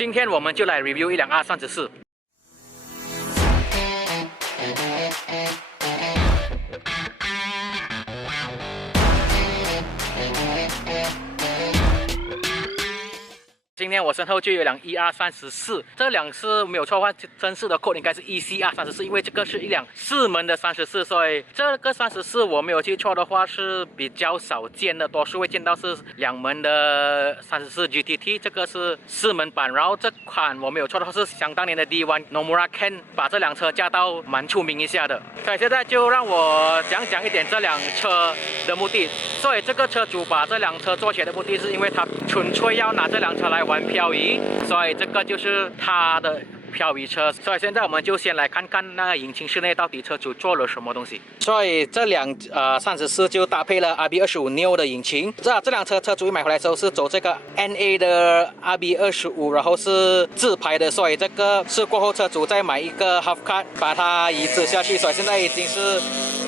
今天我们就来 review 一辆 R34。今天我身后就有辆 ER34，这辆是没有错的话，正式的 code 应该是 ECR34，因为这个是一辆4门的34，所以这个34我没有记错的话是比较少见的，多数会见到是2门的34 GTT， 这个是4门版。然后这款我没有错的话是想当年的 D1 Nomura Ken 把这辆车驾到蛮出名一下的。所以现在就让我讲一点这辆车的目的。所以这个车主把这辆车做起来的目的是因为他纯粹要拿这辆车来玩漂移，所以这个就是他的漂移车。所以现在我们就先来看看那个引擎室内到底车主做了什么东西。所以这辆34就搭配了 RB25 Neo 的引擎。这辆车主一买回来的时候是走这个 NA 的 RB25， 然后是自排的，所以这个是过后车主再买一个 Half Cut 把它移植下去，所以现在已经是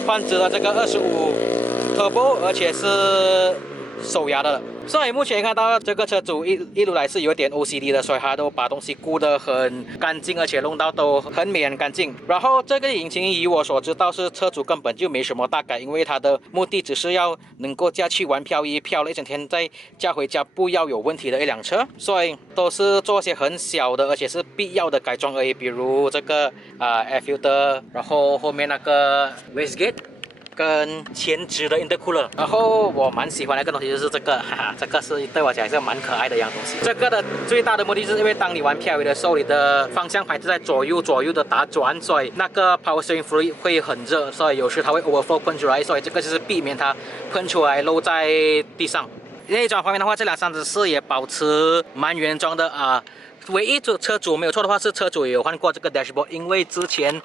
换置了这个25 Turbo， 而且是手压的了。所以目前看到这个车主一路来是有点 OCD 的，所以他都把东西顾得很干净，而且弄到都很美很干净。然后这个引擎以我所知道是车主根本就没什么大改，因为它的目的只是要能够驾去玩漂移，漂了一整天再驾回家不要有问题的一辆车，所以都是做些很小的而且是必要的改装而已，比如这个air filter， 然后后面那个 wastegate跟前置的 intercooler， 然后我蛮喜欢的一个东西就是这个，这个是对我讲是蛮可爱的一样东西。这个的最大的目的就是因为当你玩漂移的时候，你的方向盘是在左右的打转，所以那个 power steering fluid 会很热，所以有时它会 overflow 喷出来，所以这个就是避免它喷出来漏在地上。内装方面的话，这辆34也保持蛮原装的啊。唯一车主没有错的话是车主也有换过这个 dashboard， 因为之前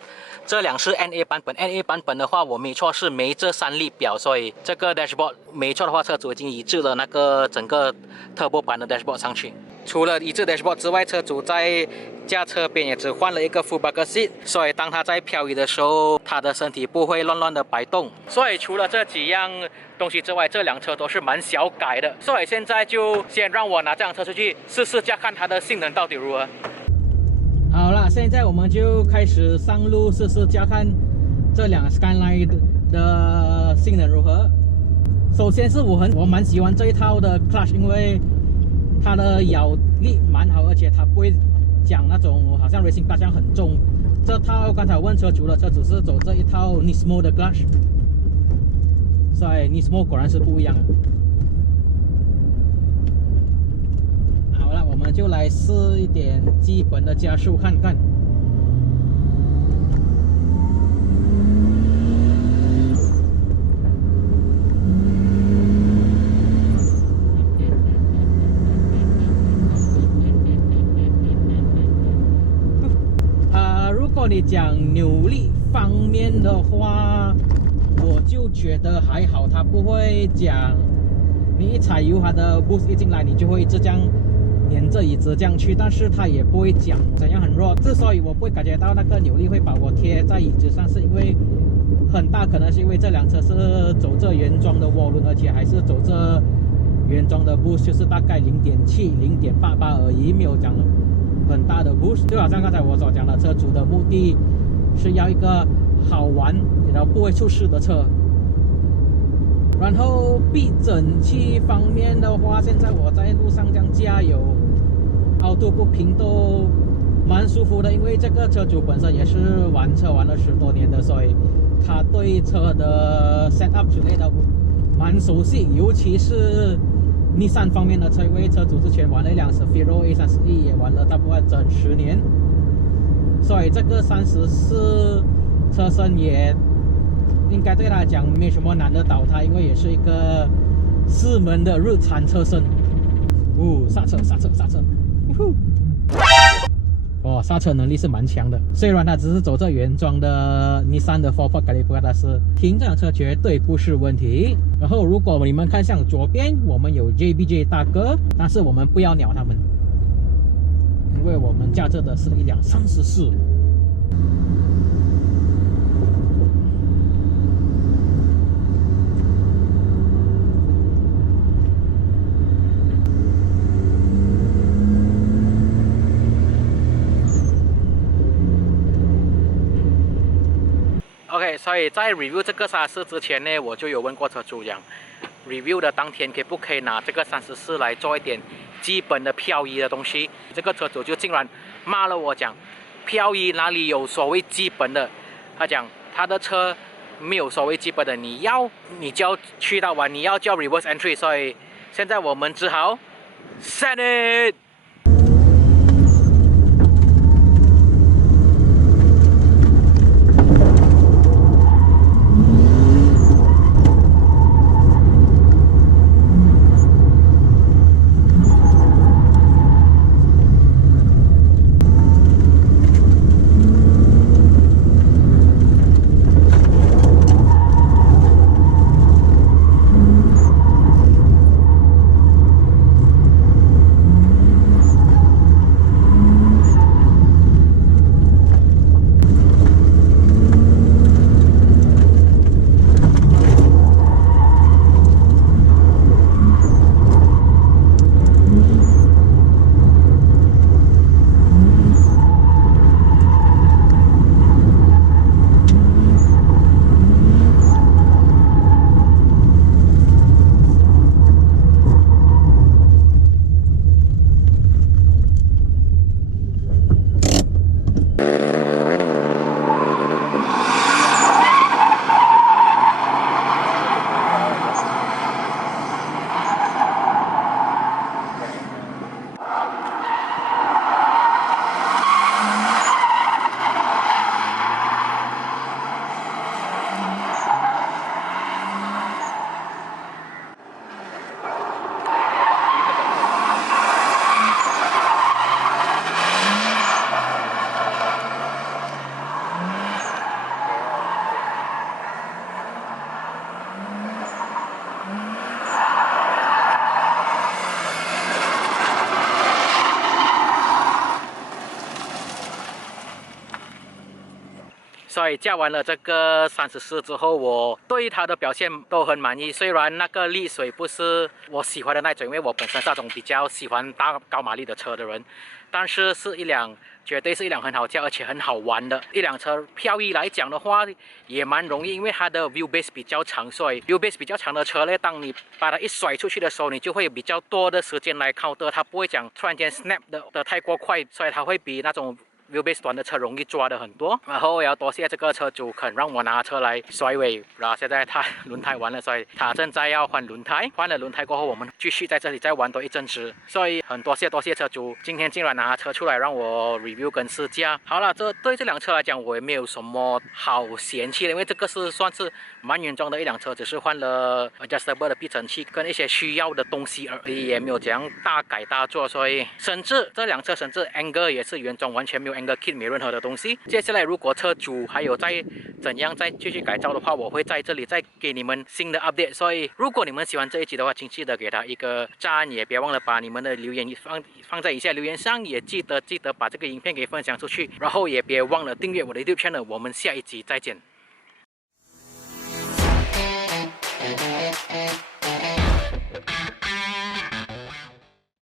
这辆是 NA 版本 ，NA 版本的话我没错是没这3粒表，所以这个 dashboard 没错的话，车主已经移植了那个整个 turbo 版的 dashboard 上去。除了移植 dashboard 之外，车主在驾车边也只换了一个 full bucket seat， 所以当他在漂移的时候，他的身体不会乱乱的摆动。所以除了这几样东西之外，这辆车都是蛮小改的。所以现在就先让我拿这辆车出去试试驾，看它的性能到底如何。好了，现在我们就开始上路试试驾，看这辆 Skyline 的性能如何。首先是我蛮喜欢这一套的 clutch， 因为它的咬力蛮好，而且它不会讲那种好像 racing clutch 这样很重。这套刚才我问车主了，车主是走这一套 Nismo 的 clutch， 所以 Nismo 果然是不一样的。好了，我们就来试一点基本的加速看看。如果你讲扭力方面的话，我就觉得还好，它不会讲你一踩油，它的 boost 一进来，你就会一直这样沿着椅子这样去，但是它也不会讲怎样很弱。之所以我不会感觉到那个扭力会把我贴在椅子上，是因为很大可能是因为这辆车是走这原装的涡轮，而且还是走这原装的 boost， 就是大概 0.7、0.88 而已，没有讲很大的 boost。 就好像刚才我所讲的，车主的目的是要一个好玩然后不会出事的车。然后避震器方面的话，现在我在路上这样加油，凹凸不平都蛮舒服的，因为这个车主本身也是玩车玩了10多年的，所以他对车的 setup 之类的蛮熟悉，尤其是日产方面的车，因为车主之前玩了一辆 Sphero A31， 也玩了差不多整10年，所以这个34车身也应该对他来讲没什么难的倒他，因为也是一个4门的日产车身。刹车！哦，刹车能力是蛮强的，虽然它只是走这原装的日产的 4Port Caliper， 但是停这辆车绝对不是问题。然后如果你们看向左边，我们有 JBJ 大哥，但是我们不要鸟他们，因为我们驾着的是一辆34。所以在 review 这个34之前呢，我就有问过车主讲 ，review 的当天可不可以拿这个34来做一点基本的漂移的东西？这个车主就竟然骂了我讲，漂移哪里有所谓基本的？他讲他的车没有所谓基本的，你就要去到完，你要叫 reverse entry， 所以现在我们只好 set it。所以驾完了这个34之后，我对它的表现都很满意。虽然那个力水不是我喜欢的那种，因为我本身是那种比较喜欢大高马力的车的人，但是绝对是一辆很好驾而且很好玩的一辆车。漂移来讲的话，也蛮容易，因为它的 wheelbase 比较长，所以 wheelbase 比较长的车呢，当你把它一甩出去的时候，你就会有比较多的时间来 counter， 它不会讲突然间 snap 的太过快，所以它会比那种wheelbase 短的车容易抓的很多。然后也要多谢这个车主肯让我拿车来甩尾，然后现在他轮胎完了，所以他正在要换轮胎。换了轮胎过后，我们继续在这里再玩多一阵子。所以很多谢车主今天竟然拿车出来让我 review 跟试驾。好了，对这辆车来讲，我也没有什么好嫌弃的，因为这个算是蛮原装的一辆车，只是换了 adjustable 的避震器跟一些需要的东西而已，也没有怎样大改大做。所以甚至这辆车angle 也是原装，完全没有angle kit， 没有任何的东西。接下来如果车主还有怎样再继续改造的话，我会在这里再给你们新的 update。所以如果你们喜欢这一集的话，请记得给他一个赞，也别忘了把你们的留言放在以下留言上，也记得把这个影片给分享出去，然后也别忘了订阅我的 YouTube channel。我们下一集再见。